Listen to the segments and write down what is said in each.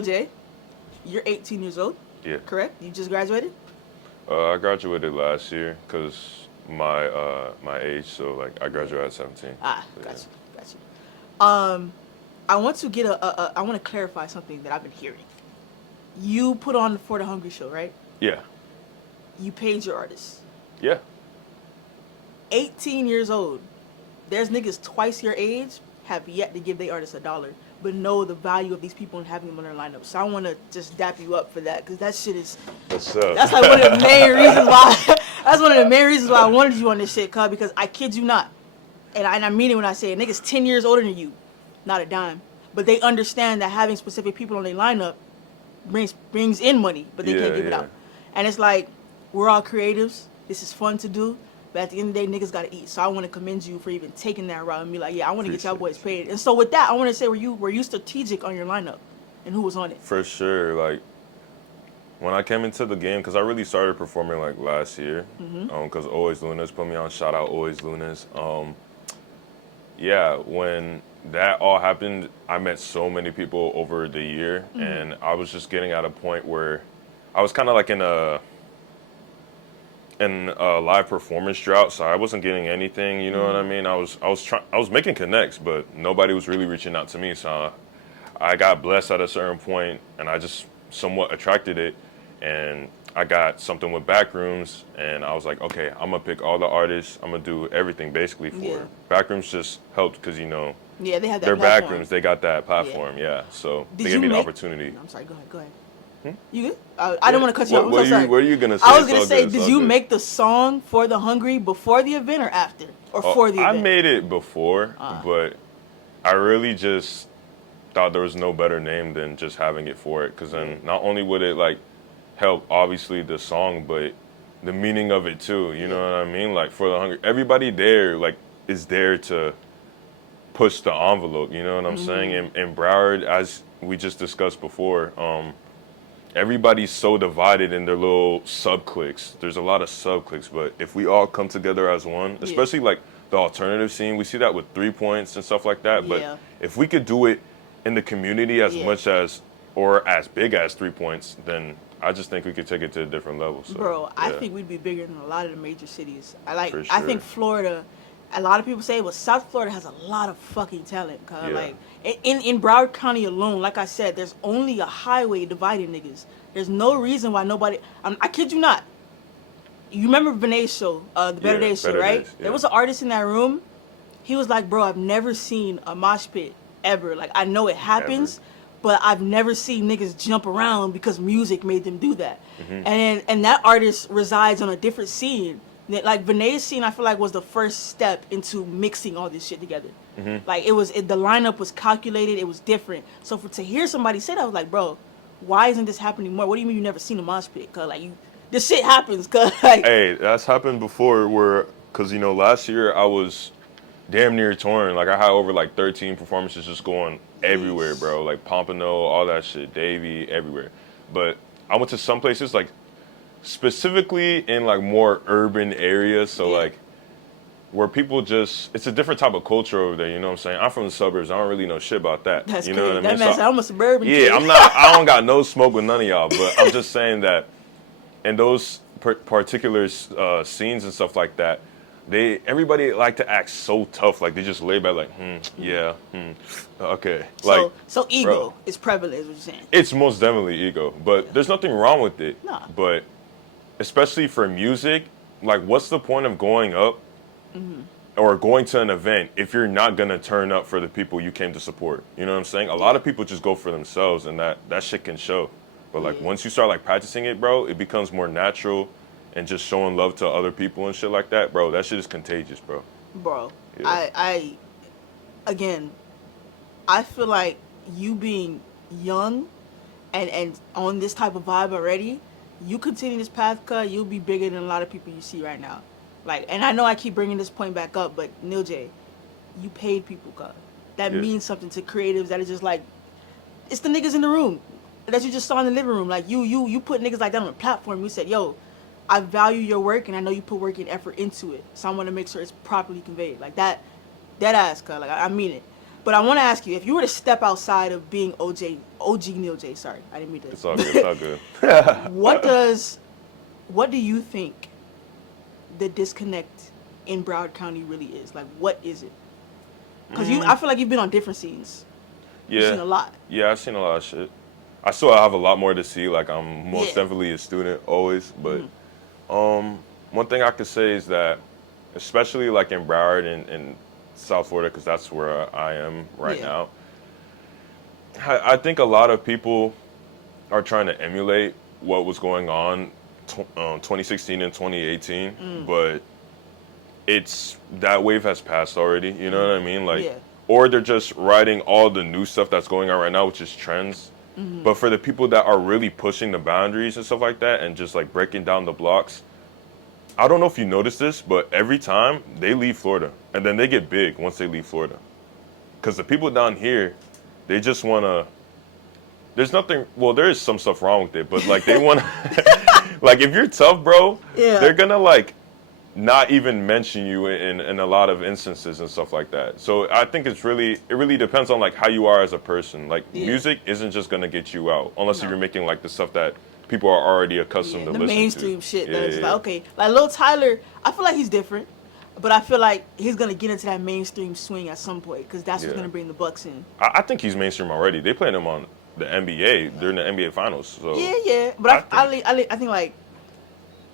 Jay, you're 18 years old, Yeah. correct? You just graduated? I graduated last year because my age, so like I graduated at 17. Ah, So, got yeah. you, got you. I want to get I want to clarify something that I've been hearing. You put on the For the Hungry show, right? Yeah. You paid your artists. Yeah. 18 years old. There's niggas twice your age have yet to give their artists $1, but know the value of these people and having them on their lineup. So I want to just dap you up for that because that shit is. What's up? That's like one of the main reasons why. That's one of the main reasons why I wanted you on this shit, cuz, because I kid you not, and I mean it when I say it. Niggas 10 years older than you, not a dime, but they understand that having specific people on their lineup brings in money, but they Yeah, can't give it yeah. out. And it's like we're all creatives. This is fun to do. But at the end of the day, niggas gotta eat. So I want to commend you for even taking that route and be like, yeah, I want to get y'all boys paid. And so with that, I want to say, were you strategic on your lineup, and who was on it? For sure. Like when I came into the game, because I really started performing like last year, because Always Lunas put me on. Shout out Always Lunas. Yeah, when that all happened, I met so many people over the year, and I was just getting at a point where I was kind of like in a live performance drought, so I wasn't getting anything. You know what I mean? I was making connects, but nobody was really reaching out to me. So I got blessed at a certain point, and I just somewhat attracted it, and I got something with Backrooms, and I was like, okay, I'm gonna pick all the artists. I'm gonna do everything basically for Yeah. it. Backrooms just helped because Yeah, they had that they're platform. Backrooms. They got that platform, yeah. So Did they you gave me the make? opportunity. I'm sorry. Go ahead. Go ahead. You good? I don't want to cut you off. I'm What so sorry. are you gonna say? I was It's gonna all say, good, it's did all you good. make the song For the Hungry before the event or after, or for the I event? made it before, but I really just thought there was no better name than just having it for it. Because then not only would it like help obviously the song, but the meaning of it too. You know what I mean? Like For the Hungry, everybody there like is there to push the envelope. You know what I'm saying? And Broward, as we just discussed before, everybody's so divided in their little sub cliques. There's a lot of sub cliques, but if we all come together as one, especially like the alternative scene, we see that with 3 Points and stuff like that. Yeah. But if we could do it in the community as much as or as big as 3 Points, then I just think we could take it to a different level. So, Bro, I yeah. think we'd be bigger than a lot of the major cities. For I think sure. Florida. A lot of people say, well, South Florida has a lot of fucking talent. Cause Yeah. like in Broward County alone, like I said, there's only a highway dividing niggas. There's no reason why nobody. I kid you not. You remember Vinay's show, the Better Days show, Better right? Days, There was an artist in that room. He was like, bro, I've never seen a mosh pit ever. Like, I know it happens, but I've never seen niggas jump around because music made them do that. And that artist resides on a different scene. Like, Vinay's scene, I feel like, was the first step into mixing all this shit together. Like, the lineup was calculated, it was different. So to hear somebody say that, I was like, bro, why isn't this happening more? What do you mean you never seen a mosh pit? Cause like this shit happens. Cause like Hey, that's happened before where, because, last year I was damn near touring. Like, I had over like 13 performances just going everywhere, bro. Like, Pompano, all that shit, Davie, everywhere. But I went to some places, like, specifically in like more urban areas. So, like, where people just, it's a different type of culture over there, you know what I'm saying? I'm from the suburbs. I don't really know shit about that. That's you crazy. know what I mean? That man said I'm a suburban kid. Yeah, I don't got no smoke with none of y'all, but I'm just saying that in those particular scenes and stuff like that, everybody like to act so tough, like they just lay back like, okay. Like, so ego bro, is prevalent, is what you're saying. it's most definitely ego, but there's nothing wrong with it. Nah. But especially for music, like, what's the point of going up or going to an event if you're not gonna turn up for the people you came to support? You know what I'm saying? A lot of people just go for themselves, and that shit can show. But like once you start like practicing it, bro, it becomes more natural, and just showing love to other people and shit like that, bro. That shit is contagious, bro. Bro, Yeah. Again, I feel like you being young and on this type of vibe already, you continue this path, cuz you'll be bigger than a lot of people you see right now. Like, and I know I keep bringing this point back up, but OGNEILJAY, you paid people, cuz. That means something to creatives that are just like, it's the niggas in the room that you just saw in the living room. Like, you put niggas like that on a platform. You said, yo, I value your work, and I know you put work and effort into it, so I want to make sure it's properly conveyed. Like that ass, cuz. Like, I mean it. But I want to ask you, if you were to step outside of being OG Neil J, sorry, I didn't mean to. It's all good. It's all good. What do you think the disconnect in Broward County really is? Like, what is it? Because I feel like you've been on different scenes. Yeah. You've seen a lot. Yeah, I've seen a lot of shit. I still have a lot more to see. Like, I'm most definitely a student always. But one thing I could say is that, especially like in Broward and South Florida, because that's where I am right now, I think a lot of people are trying to emulate what was going on 2016 and 2018, but that wave has passed already. You know what I mean? Like, or they're just riding all the new stuff that's going on right now, which is trends. But for the people that are really pushing the boundaries and stuff like that, and just like breaking down the blocks, I don't know if you noticed this, but every time they leave Florida, and then they get big once they leave Florida, because the people down here, they just want to. There's nothing. Well, there is some stuff wrong with it, but like they want to. Like, if you're tough, bro, they're gonna like not even mention you in a lot of instances and stuff like that. So I think it really depends on like how you are as a person. Like, music isn't just gonna get you out unless if you're making like the stuff that people are already accustomed to listening to. The mainstream shit. That's like, okay, like Lil Tyler, I feel like he's different, but I feel like he's gonna get into that mainstream swing at some point because that's what's gonna bring the Bucks in. I think he's mainstream already. They playing him on the NBA during the NBA Finals. So yeah. But I think like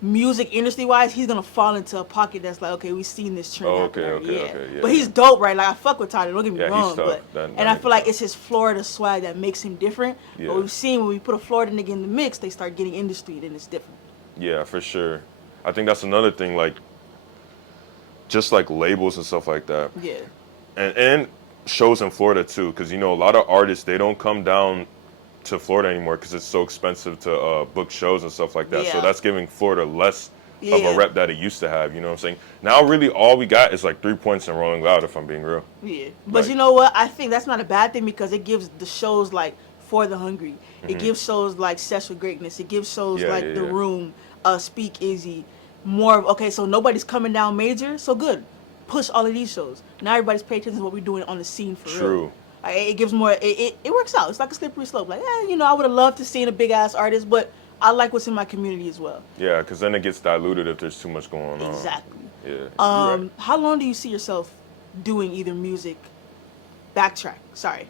music industry wise, he's gonna fall into a pocket that's like, okay, we've seen this trend. Okay, But he's dope, right? Like, I fuck with Tyler. Don't get me wrong. He's tough. But I feel like it's his Florida swag that makes him different. Yeah. But we've seen when we put a Florida nigga in the mix, they start getting industry, then it's different. Yeah, for sure. I think that's another thing, like just like labels and stuff like that. Yeah. And shows in Florida too, because a lot of artists, they don't come down to Florida anymore because it's so expensive to book shows and stuff like that. So that's giving Florida less of a rep that it used to have. You know what I'm saying? Now really all we got is like 3 points and Rolling Loud, if I'm being real. Yeah, but like, you know what? I think that's not a bad thing because it gives the shows like For the Hungry. It gives shows like Session Greatness. It gives shows like The Room, Speak Easy. More of, okay, so nobody's coming down major, so good. Push all of these shows. Now everybody's paying attention to what we're doing on the scene for real. True. It gives more, it works out. It's like a slippery slope. Like, I would have loved to see a big ass artist, but I like what's in my community as well. Yeah, because then it gets diluted if there's too much going on. Exactly. Yeah. Right. How long do you see yourself doing either music? Backtrack. Sorry.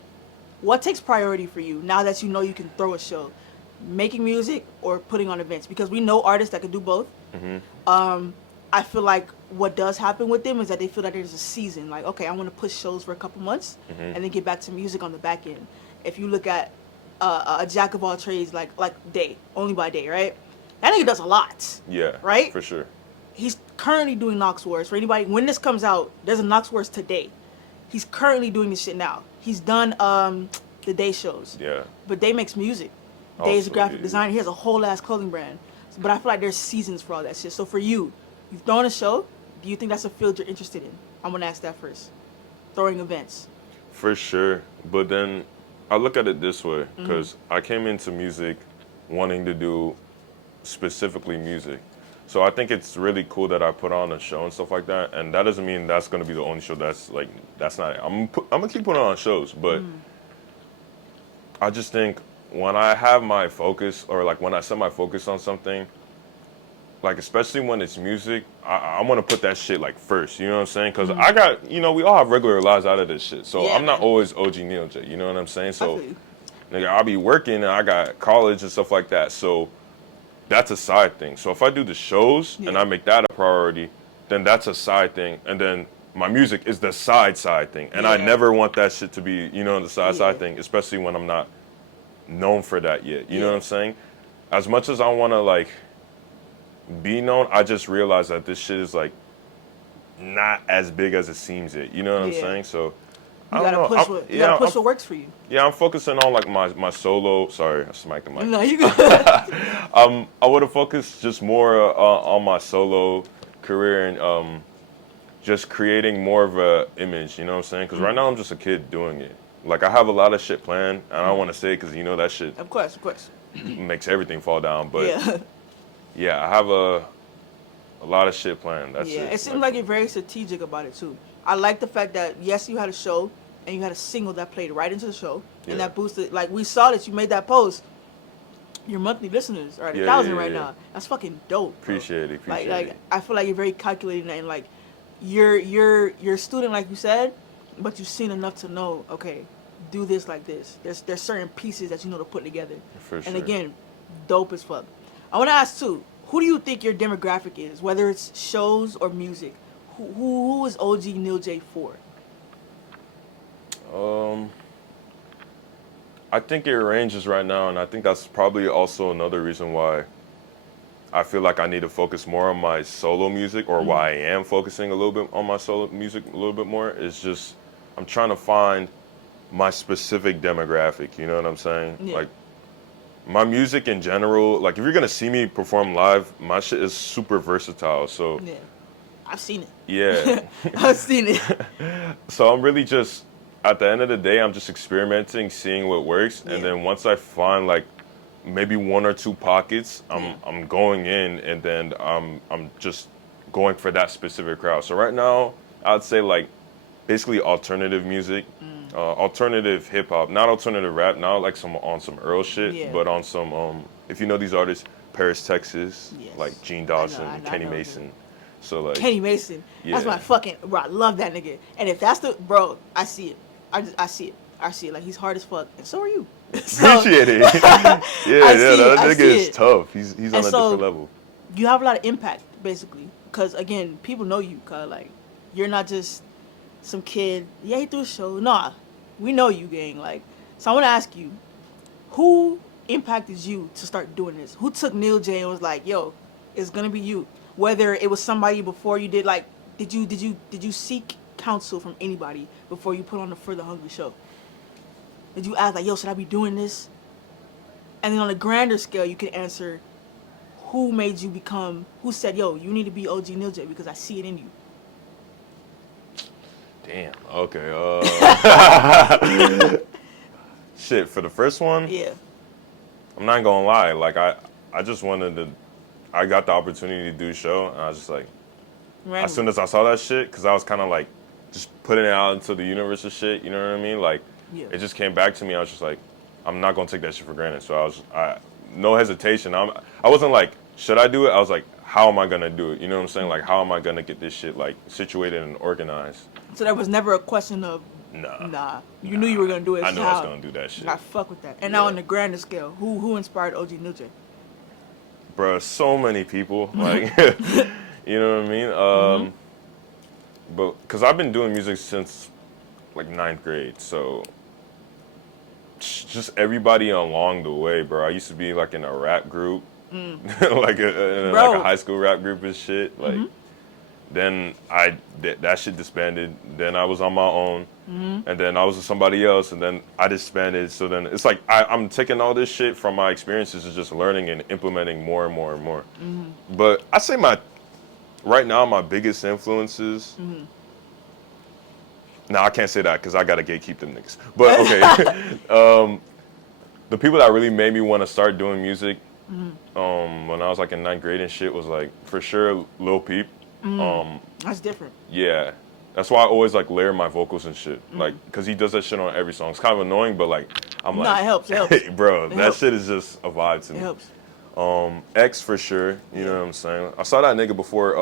What takes priority for you now that you know you can throw a show? Making music or putting on events? Because we know artists that can do both. I feel like what does happen with them is that they feel that there's a season. Like, okay, I want to push shows for a couple months and then get back to music on the back end. If you look at a jack of all trades like Day, Only by Day, right? That nigga does a lot. Yeah. Right? For sure. He's currently doing Knox Wars. For anybody, when this comes out, there's a Knox Wars today. He's currently doing this shit now. He's done the Day shows. Yeah. But Day makes music. Day is a graphic designer. He has a whole ass clothing brand. But I feel like there's seasons for all that shit. So for you, you've thrown a show. Do you think that's a field you're interested in? I'm going to ask that first. Throwing events. For sure. But then I look at it this way. Because I came into music wanting to do specifically music. So I think it's really cool that I put on a show and stuff like that. And that doesn't mean that's going to be the only show that's not it. I'm going to keep putting on shows. But I just think when I have my focus, or like when I set my focus on something, like especially when it's music, I want to put that shit like first, you know what I'm saying? Because I got, we all have regular lives out of this shit. So I'm not always OGNEILJAY, you know what I'm saying? So nigga, I'll be working and I got college and stuff like that. So that's a side thing. So if I do the shows and I make that a priority, then that's a side thing. And then my music is the side thing. And I never want that shit to be, the side thing, especially when I'm not known for that yet. You know what I'm saying? As much as I want to like be known, I just realized that this shit is like not as big as it seems it. You know what I'm saying? So you gotta push what works for you. Yeah, I'm focusing on like my solo. Sorry, I smacked the mic. No, you good. I would have focused just more on my solo career and just creating more of a image. You know what I'm saying? Because right now I'm just a kid doing it. Like, I have a lot of shit planned, and I don't want to say it because that shit of course makes everything fall down. But yeah, I have a lot of shit planned. That's it. It seems like you're very strategic about it too. I like the fact that yes, you had a show, and you had a single that played right into the show, and Yeah. that boosted. Like we saw that you made that post. Your monthly listeners are at 1,000 right now. That's fucking dope, bro. Appreciate it. Like I feel like you're very calculated and like you're a student like you said, but you've seen enough to know, okay, do this like this. There's certain pieces that you know to put together. For sure. And again, dope as fuck. I want to ask too, who do you think your demographic is, whether it's shows or music? Who is OGNEILJAY for? I think it ranges right now, and I think that's probably also another reason why I feel like I need to focus more on my solo music, or why I am focusing a little bit on my solo music a little bit more. Is just I'm trying to find my specific demographic. You know what I'm saying? Yeah. Like my music in general. Like if you're gonna see me perform live, my shit is super versatile. So Yeah, I've seen it. yeah. I've seen it. So I'm really just, at the end of the day, I'm just experimenting, seeing what works, and then once I find like maybe one or two pockets, I'm going in, and then I'm just going for that specific crowd. So right now, I'd say like basically alternative music, alternative hip hop, not alternative rap, not like on some Earl shit, but on some if you know these artists, Paris, Texas, like Gene Dawson, Kenny Mason. So like Kenny Mason, that's my fucking bro. I love that nigga. And if that's the bro, I see it. I see it. I see it. Like he's hard as fuck, and so are you. So, appreciate it. That nigga is tough. He's on a different level. You have a lot of impact, basically, because again, people know you. Cause like you're not just some kid. Yeah, he threw a show. Nah, we know you, gang. Like, so I want to ask you, who impacted you to start doing this? Who took NEILJAY and was like, yo, it's gonna be you? Whether it was somebody before you did, like, did you seek counsel from anybody before you put on the For the Hungry show? Did you ask like, yo, should I be doing this? And then on a grander scale, you can answer, who made you become? Who said, yo, you need to be OGNEILJAY because I see it in you? Damn. Okay. Shit. For the first one. Yeah. I'm not gonna lie. Like I just wanted to. I got the opportunity to do a show, and I was just like, Randomly. as soon as I saw that shit, because I was kind of like, just putting it out into the universe and shit. You know what I mean? Like, it just came back to me. I was just like, I'm not gonna take that shit for granted. So no hesitation. I wasn't like, should I do it? I was like, how am I gonna do it? You know what I'm saying? Like, how am I gonna get this shit like situated and organized? So there was never a question of, nah. You knew you were gonna do it. I knew I was gonna do that shit. I fuck with that. And now on the grander scale, who inspired OGNEILJAY? Bruh, so many people. Like, you know what I mean? But because I've been doing music since like 9th grade, so just everybody along the way, bro. I used to be like in a rap group, like a high school rap group and shit. Like, then that shit disbanded. Then I was on my own, and then I was with somebody else, and then I disbanded. So then it's like I'm taking all this shit from my experiences and just learning and implementing more and more and more. But I say right now my biggest influences. No, I can't say that because I gotta gatekeep them niggas. But okay, the people that really made me want to start doing music when I was like in 9th grade and shit was like for sure Lil Peep. That's different. Yeah, that's why I always like layer my vocals and shit, like because he does that shit on every song. It's kind of annoying, but like I'm like, it helps. Hey, bro, that helps. shit is just a vibe to me. It helps. X for sure. You know what I'm saying? I saw that nigga before.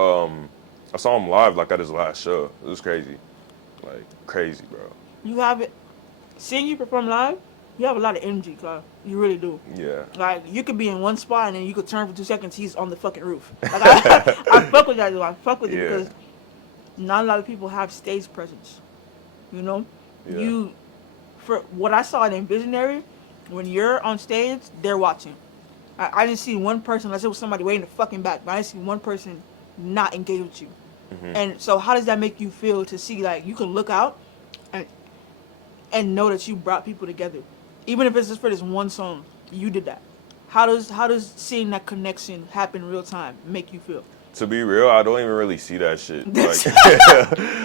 I saw him live like at his last show. It was crazy, like crazy, bro. You have it. Seeing you perform live, you have a lot of energy, Kyle. You really do. Yeah. Like, you could be in one spot and then you could turn for 2 seconds, he's on the fucking roof. Like, I fuck with that, dude. I fuck with it because not a lot of people have stage presence. You know? Yeah. For what I saw in Visionary, when you're on stage, they're watching. I didn't see one person, unless it was somebody way in the fucking back, but I didn't see one person not engage with you. And so how does that make you feel to see, like, you can look out and know that you brought people together? Even if it's just for this one song, you did that. How does seeing that connection happen real time make you feel? To be real, I don't even really see that shit. Like,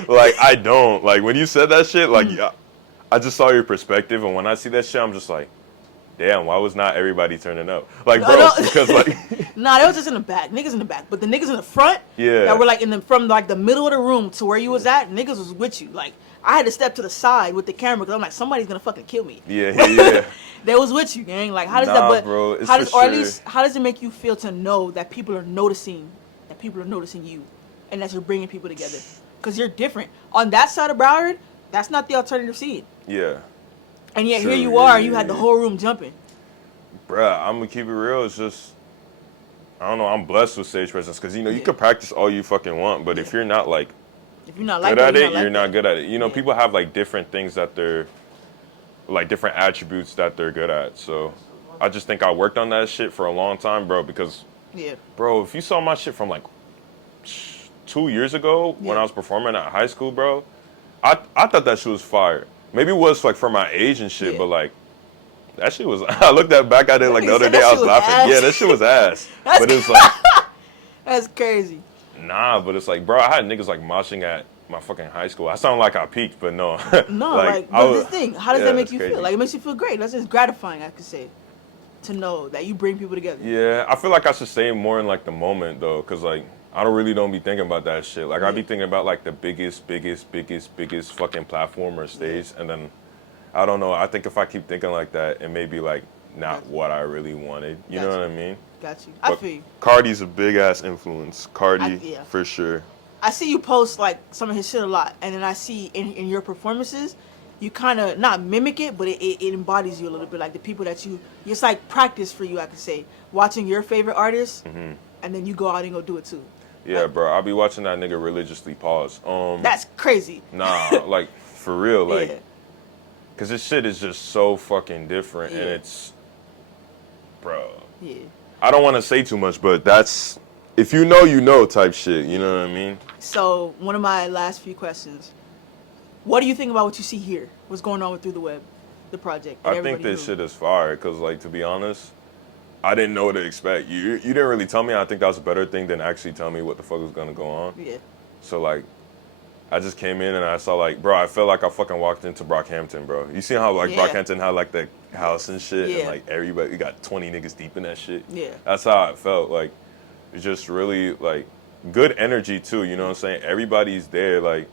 like I don't. Like when you said that shit, like I just saw your perspective, and when I see that shit, I'm just like, damn, why was not everybody turning up? Like, No, bro, no. because like, Nah, they was just in the back. Niggas in the back. But the niggas in the front Yeah. that were like from like the middle of the room to where you was at, niggas was with you. Like, I had to step to the side with the camera because I'm like, somebody's gonna fucking kill me. yeah. They was with you, gang. Like, how does Nah, that? But bro, it's how does, for or at sure. least, how does it make you feel to know that people are noticing, you, and that you're bringing people together? Because you're different on that side of Broward. That's not the alternative scene. Yeah. And yet True, here you yeah, are, yeah, you had the yeah. whole room jumping. Bruh, I'm gonna keep it real. It's just, I don't know. I'm blessed with stage presence because you Yeah. can practice all you fucking want, but if Yeah. you're not like If you're not like good that, at you're it, not you're like not that. good at it. Yeah. People have like different things that they're like different attributes that they're good at. So I just think I worked on that shit for a long time, bro. Because, Yeah. bro, if you saw my shit from like 2 years ago when Yeah. I was performing at high school, bro, I thought that shit was fire. Maybe it was like for my age and shit, Yeah. but like that shit was. I looked back at it like the nigga other said day. that I shit was was laughing. ass. Yeah, that shit was ass. That's- But it's like, That's crazy. nah. But it's like, bro, I had niggas like moshing at my fucking high school. I sound like I peaked, but no. No, like, but this thing, how does yeah, that make it's you crazy. feel? Like, it makes you feel great. That's just gratifying, I could say, to know that you bring people together. Yeah, I feel like I should stay more in like the moment though, cause like I don't be thinking about that shit. Like I be thinking about like the biggest fucking platform or stage, and then I don't know. I think if I keep thinking like that, it may be like not Gotcha. what I really wanted. You know Gotcha. what I mean? Got you. I But feel you. Cardi's a big ass influence. Cardi yeah. for sure. I see you post like some of his shit a lot, and then I see in your performances, you kind of not mimic it, but it embodies you a little bit. Like the people that it's like practice for you, I could say. Watching your favorite artists, and then you go out and go do it too. Yeah, Like, bro. I'll be watching that nigga religiously. Pause. That's crazy. Nah, like for real, like, Yeah. cause this shit is just so fucking different, and Yeah. it's, bro. Yeah. I don't want to say too much, but that's if you know type shit. You know what I mean? So one of my last few questions: what do you think about what you see here? What's going on with Through the Web, the project? I think this shit is fire, cause like to be honest, I didn't know what to expect. You didn't really tell me. I think that was a better thing than actually tell me what the fuck was gonna go on. Yeah. So like, I just came in and I saw like, bro, I felt like I fucking walked into Brockhampton, bro. You see how like Yeah. Brockhampton had like the house and shit, Yeah. and like everybody, you got 20 niggas deep in that shit. Yeah. That's how it felt. Like, it's just really like good energy too. You know what I'm saying? Everybody's there. Like,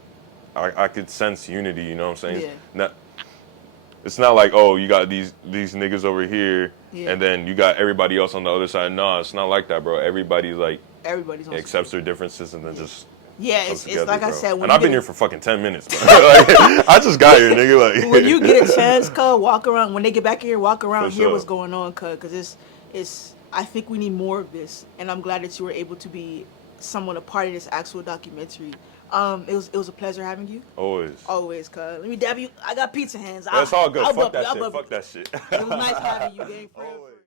I could sense unity. You know what I'm saying? Yeah. It's not like, oh, you got these niggas over here, Yeah. and then you got everybody else on the other side. No, it's not like that, bro. Everybody's like Everybody's on accepts their differences and then just. Yeah, Comes it's together, like I bro. said. When And you I've been get here for fucking 10 minutes, bro. Like, I just got here, nigga. Like, when you get a chance, cuz walk around. When they get back here, walk around, For hear sure. what's going on, cuz it's. I think we need more of this, and I'm glad that you were able to be somewhat a part of this actual documentary. It was a pleasure having you. always. Cuz. Let me dab you. I got pizza hands. That's all good. I'll Fuck bump you, that I'll shit. bump Fuck you. that shit. It was nice having you, gang. For real, for real. Always.